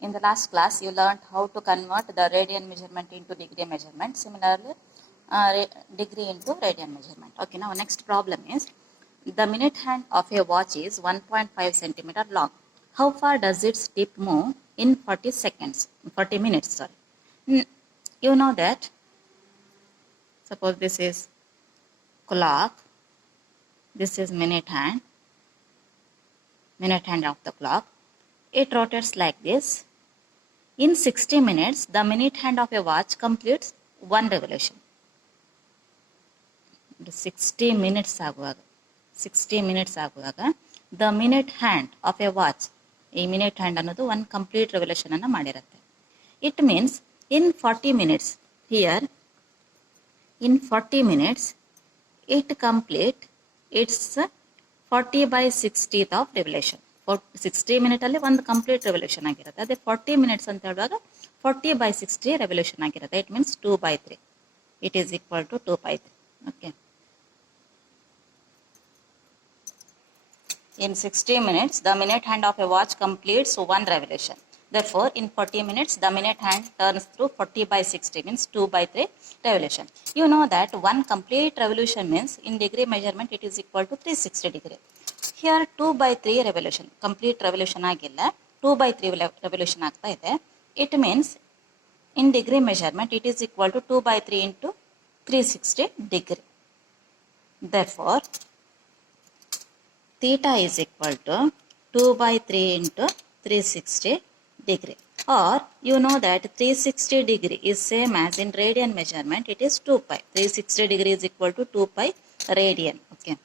In the last class, you learned how to convert the radian measurement into degree measurement. Similarly, degree into radian measurement. Okay, now next problem is the minute hand of a watch is 1.5 centimeter long. How far does its tip move in 40 seconds? 40 minutes, sorry. You know that, suppose this is clock, this is minute hand of the clock. It rotates like this. In 60 minutes, the minute hand of a watch completes one revolution. 60 minutes ಆಗುವಾಗ the minute hand of a watch, ಈ minute hand ಅನ್ನೋದು one complete revolution ಅನ್ನು ಮಾಡಿರುತ್ತೆ. It means in 40 minutes, here in 40 minutes, it complete its 40 by 60th of revolution. 60 minutes ಅಲ್ಲಿ ಒಂದು complete revolution ಆಗಿರುತ್ತೆ. ಅದೇ 40 minutes ಅಂತ ಹೇಳುವಾಗ 40 by 60 ರೆವಲ್ಯೂಷನ್ ಆಗಿರುತ್ತೆ. It means 2/3. It is equal to 2/3. Okay, in 60 minutes the minute hand of a watch completes one revolution. Therefore, in 40 minutes the minute hand turns through 40 by 60 means 2/3 revolution. You know that one complete revolution means in degree measurement it is equal to 360 degree. Here 2/3 revolution, complete revolution ಆಗಿಲ್ಲ, 2/3 revolution ಆಗ್ತಾ ಇದೆ. It means in degree measurement it is equal to 2/3 into 360 degree. Therefore, theta is equal to 2/3 into 360 degree. Or you know that 360 degree is same as in radian measurement, it is 2 pi. 360 degree is equal to 2 pi radian. Okay,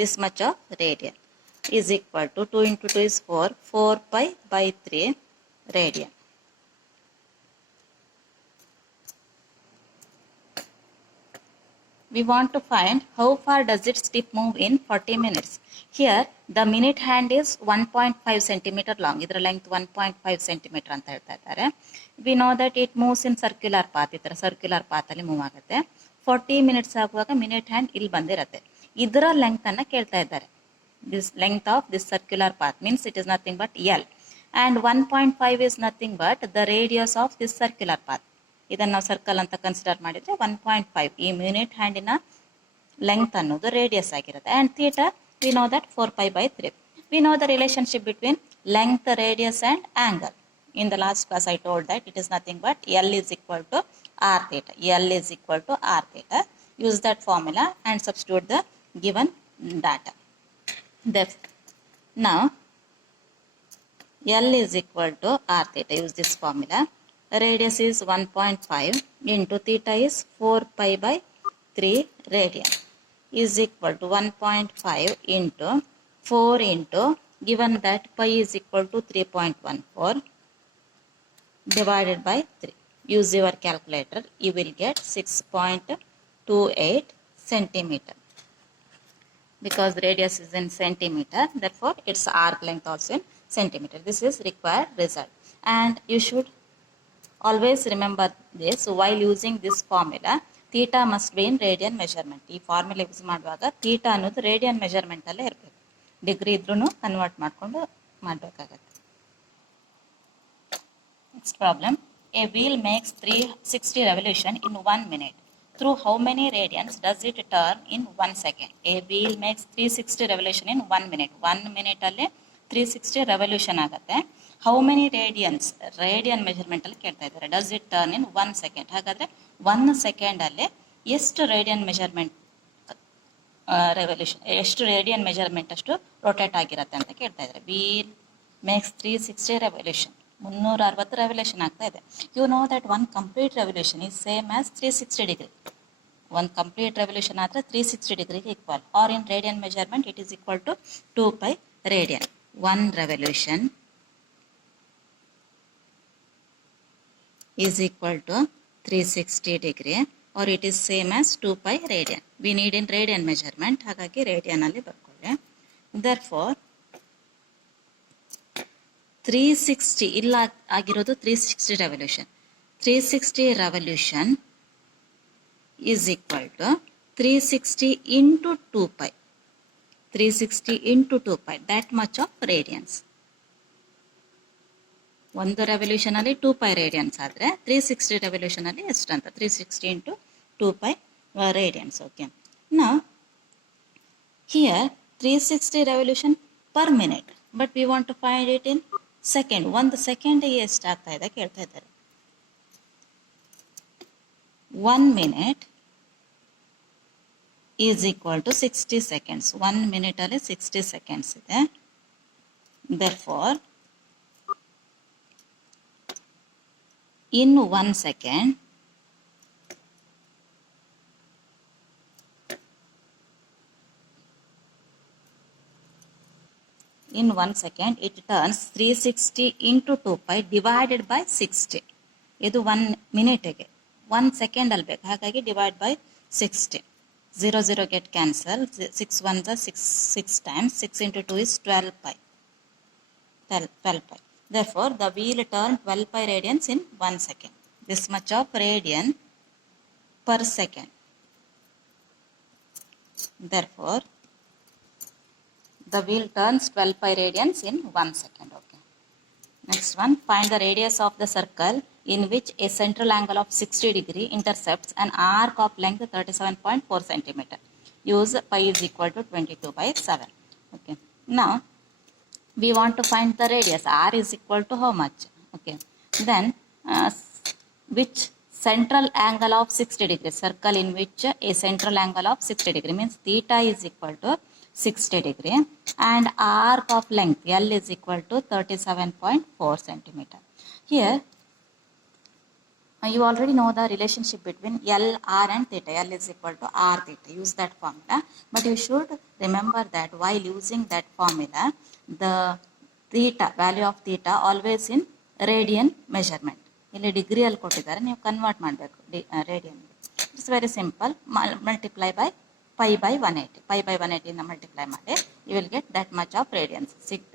this much of radian is equal to 2 into 2 is 4, 4 pi by 3 radian. We want to find how far does its tip move in 40 minutes. Here the minute hand is 1.5 centimeter long. ಇದರ length 1.5 centimeter ಅಂತ ಹೇಳ್ತಾ ಇದ್ದಾರೆ. We know that it moves in circular path. ಈ ತರ circular path ಅಲ್ಲಿ move ಆಗುತ್ತೆ. 40 minutes ಆಗುವಾಗ minute hand ಇಲ್ಲಿ ಬಂದಿರುತ್ತೆ. ಇದರ ಲೆಂತ್ ಅನ್ನ ಕೇಳ್ತಾ ಇದ್ದಾರೆ. This length of this circular path means it is nothing but L, and 1.5 is nothing but the radius of this circular path. ಇದನ್ನು ನಾವು ಸರ್ಕಲ್ ಅಂತ ಕನ್ಸಿಡರ್ ಮಾಡಿದ್ರೆ 1.5 ಈ ಮಿನಿಟ್ ಹ್ಯಾಂಡಿನ ಲೆಂತ್ ಅನ್ನೋದು ರೇಡಿಯಸ್ ಆಗಿರುತ್ತೆ. And theta we know that 4 pi by 3. We know the relationship between length, radius and angle. In the last class I told that it is nothing but L is equal to R theta. L is equal to R theta. Use that formula and substitute the given data. Now L is equal to R theta. Use this formula. Radius is 1.5 into theta is 4 pi by 3 radian is equal to 1.5 into 4 into, given that pi is equal to 3.14 divided by 3. Use your calculator. You will get 6.28 centimeter. Because radius is in centimeter, therefore its arc length also in centimeter. This is required result. And you should always remember this while using this formula. Theta must be in radian measurement. ಈ formula use ಮಾಡುವಾಗ theta ಅನ್ನೋದು radian measurement ಅಲ್ಲೇ ಇರಬೇಕು. Degree ಇದ್ರೂ convert ಮಾಡಿಕೊಂಡು ಮಾಡಬೇಕಾಗತ್ತೆ. Next problem. A wheel makes 360 revolution in 1 minute. Through how many radians does it turn in 1 second? A wheel makes 360 revolution in 1 minute. 1 minute ಅಲ್ಲಿ 360 revolution ಆಗುತ್ತೆ. How many radiance, radian measurement ಅಲ್ಲಿ ಕೇಳ್ತಾ ಇದ್ದಾರೆ. Does it turn in 1 second. ಹಾಗಾದ್ರೆ 1 second ಅಲ್ಲಿ ಎಷ್ಟು radian measurement revolution, ಎಷ್ಟು radian measurement ಅಷ್ಟು ರೊಟೇಟ್ ಆಗಿರುತ್ತೆ ಅಂತ ಕೇಳ್ತಾ ಇದ್ದಾರೆ. ವೀಲ್ ಮೇಕ್ಸ್ 360 revolution, 360 ರೆವಲ್ಯೂಷನ್ ಆಗ್ತಾ ಇದೆ. You know that one complete revolution is same as 360 degree. ಒಂದು ಕಂಪ್ಲೀಟ್ ರೆವಲ್ಯೂಷನ್ ಆದರೆ 360 ಡಿಗ್ರಿಗೆ equal. Or in radian measurement it is equal to 2 pi radian. One revolution is equal to 360 degree, or it is same as 2 pi radian. We need in radian measurement, ಹಾಗಾಗಿ radian ಅಲ್ಲಿ ಬರ್ಕೊಳ್ಳಿ. Therefore 360 ಇಲ್ಲ ಆಗಿರೋದು 360 revolution. 360 revolution is equal to 360 into 2 pi. 360 into 2 pi, that much of radians. ಒಂದು ರೆವಲ್ಯೂಷನಲ್ಲಿ 2 pi radiance ಆದರೆ 360 ರೆವಲ್ಯೂಷನಲ್ಲಿ ಎಷ್ಟು ಅಂತ 360 into 2 pi radians. Okay, ನಾವು here 360 revolution per minute, but we want to find it in second. ಒಂದು ಸೆಕೆಂಡಿಗೆ ಎಷ್ಟು ಆಗ್ತಾ ಇದೆ ಕೇಳ್ತಾ ಇದ್ದಾರೆ. 1 minute is equal to 60 seconds. 1 minute 60 seconds ಇದೆ. Therefore, in 1 second, it turns 360 into 2 pi divided by 60. ಇದು 1 minute-ಗೆ 1 second ಅಲ್ಲಿ ಬೇಕು, ಹಾಗಾಗಿ divide by 60. 0 get cancel. 6 1s are 6 times. 6 into 2 is 12 pi. 12 pi. Therefore, the wheel turn 12 pi radians in 1 second. This much of radian per second. Therefore, the wheel turns 12 pi radians in 1 second. Okay. Next one, find the radius of the circle in which a central angle of 60 degree intercepts an arc of length 37.4 centimeter. Use pi is equal to 22 by 7. Okay. Now, we want to find the radius. R is equal to how much? Okay. Then, which central angle of 60 degree? Circle in which a central angle of 60 degree means theta is equal to 60 degree and arc of length L is equal to 37.4 centimeter. Here, you already know the relationship between L, R and theta. L is equal to R theta. Use that formula. But you should remember that while using that formula, the theta, value of theta always in radian measurement. ಇಲ್ಲಿ ಡಿಗ್ರಿಯಲ್ಲಿ ಕೊಟ್ಟಿದ್ದಾರೆ, ನೀವು convert ಮಾಡಬೇಕು ರೇಡಿಯನ್ಗೆ. It's very simple. Multiply by pi by 180. Pi by 180 ಇಂದ multiply ಮಾಡಿ, you will get that much of radians.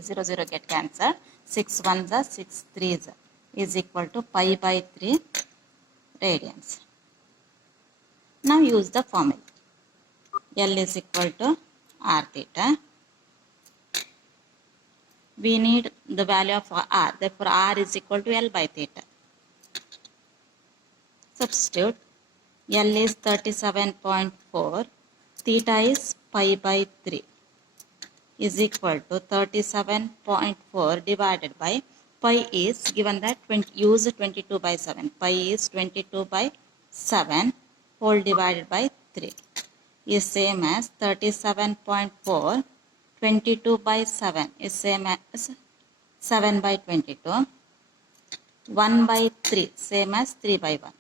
0 get cancelled. 6 1s are 6 3s is equal to pi by 3 radians. Now use the formula. L is equal to R theta. We need the value of R. Therefore, R is equal to L by theta. Substitute. L is 37.4. Theta is pi by 3 is equal to 37.4 divided by pi is given that use 22 by 7. Pi is 22 by 7 whole divided by 3 is same as 37.4. 22 by 7 is same as 7 by 22. 1 by 3 same as 3 by 1.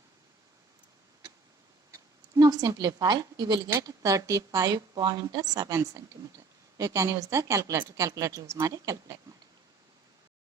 Now simplify, you will get 35.7 centimeter. You can use the calculator. Calculator use ಮಾಡಿ calculate ಮಾಡಿ.